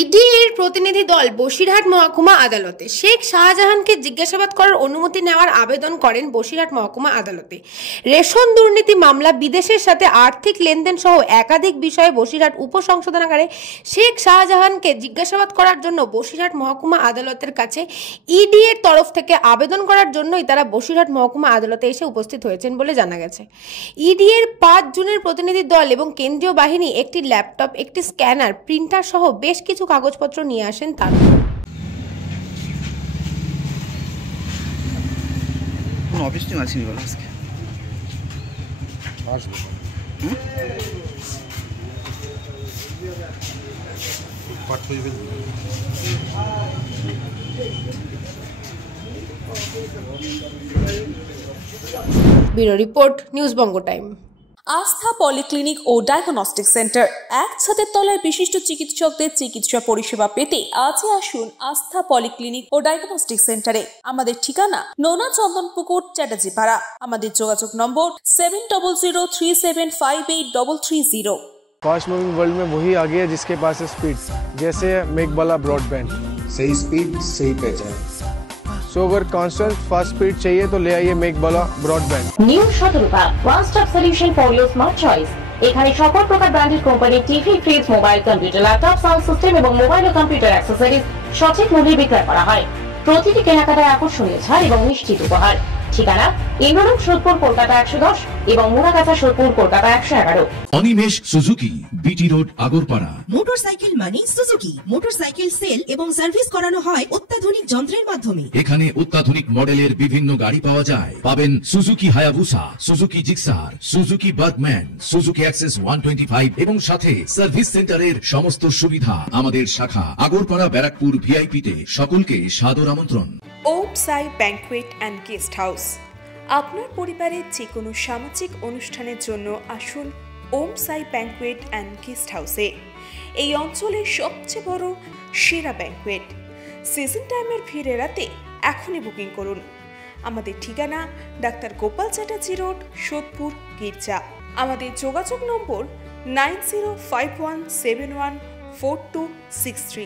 ইডির প্রতিনিধি দল বসিরহাট মহকুমা আদালতে শেখ শাহজাহানকে জিজ্ঞাসাবাদ করার অনুমতি নেওয়ার আবেদন করেন বসিরহাট মহকুমা আদালতে। রেশন দুর্নীতি মামলা, বিদেশের সাথে আর্থিক লেনদেন সহ একাধিক বিষয়ে বসিরহাট উপসংশোধনাগারে শেখ শাহজাহানকে জিজ্ঞাসাবাদ করার জন্য বসিরহাট মহকুমা আদালতের কাছে ইডি এর তরফ থেকে আবেদন করার জন্যই তারা বসিরহাট মহকুমা আদালতে এসে উপস্থিত হয়েছেন বলে জানা গেছে। ইডি এর 5 জনের প্রতিনিধি দল এবং কেন্দ্রীয় বাহিনী একটি ল্যাপটপ, একটি স্ক্যানার, প্রিন্টার সহ বেশ কিছু কাগজপত্র নিয়ে আসেন তারা। কোন অফিস টিম আসেনি বলো আজকে? আসবে। ব্যুরো রিপোর্ট, নিউজ বঙ্গ টাইম। আস্থা পলিক্লিনিক ও ডায়াগনস্টিক সেন্টার, এক ছাদের তলায় বিশিষ্ট চিকিৎসকদের চিকিৎসা পরিষেবা পেতে আজই আসুন আস্থা পলিক্লিনিক ও ডায়াগনস্টিক সেন্টারে। আমাদের ঠিকানা নোনা চন্দনপুকুর, চ্যাটার্জিপাড়া। আমাদের যোগাযোগ নম্বর 7003758330। फास्ट मूविंग वर्ल्ड में वही आगे है जिसके पास है स्पीड, जैसे मेघबाला ब्रॉडबैंड। सही स्पीड, सही पहचान। सो अगर कांस्टेंट फास्ट स्पीड चाहिए तो ले आइए Meghbala broadband. New Shatarupa one stop solution for your smart choice. এখানে সকল প্রকার branded company TV, fridge, mobile, computer, laptop, sound system এবং মোবাইল ও কম্পিউটার অ্যাক্সেসরিজ সঠিক মূল্যে বিক্রয় করা হয়। প্রতিটি কেনাকাটায় আকর্ষণীয় ছাড় এবং নিশ্চিত উপহার। ঠিকানা ইন্দ্রনগর, সোদপুর, কলকাতা 110 এবং Muragachha, Sodepur, Kolkata 111। Animesh Suzuki, BT road, Agarpara. Motorcycle মানে সুজুকি। মোটরসাইকেল সেল এবং সার্ভিস করানো হয় অত্যাধুনিক যন্ত্রের মাধ্যমে। এখানে অত্যাধুনিক মডেলের বিভিন্ন গাড়ি পাওয়া যায়। পাবেন Suzuki Hayabusa, Suzuki Gixxer, Suzuki Bergman, Suzuki access 125 এবং সাথে সার্ভিস সেন্টারের সমস্ত সুবিধা। আমাদের শাখা আগরপাড়া, ব্যারাকপুর ভিআইপি তে। সকলকে সাদর আমন্ত্রণ। ওম সাই ব্যাংকুয়েট অ্যান্ড গেস্ট হাউস। আপনার পরিবারের যে কোনো সামাজিক অনুষ্ঠানের জন্য আসুন ওম সাই ব্যাংকুয়েট অ্যান্ড গেস্ট হাউসে। এই অঞ্চলের সবচেয়ে বড় সেরা ব্যাংকুয়েট। সিজন টাইমের ভিড় এড়াতে এখনই বুকিং করুন। আমাদের ঠিকানা ডাক্তার গোপাল চ্যাটার্জি রোড, সোদপুর, গির্জা। আমাদের যোগাযোগ নম্বর 9051714263।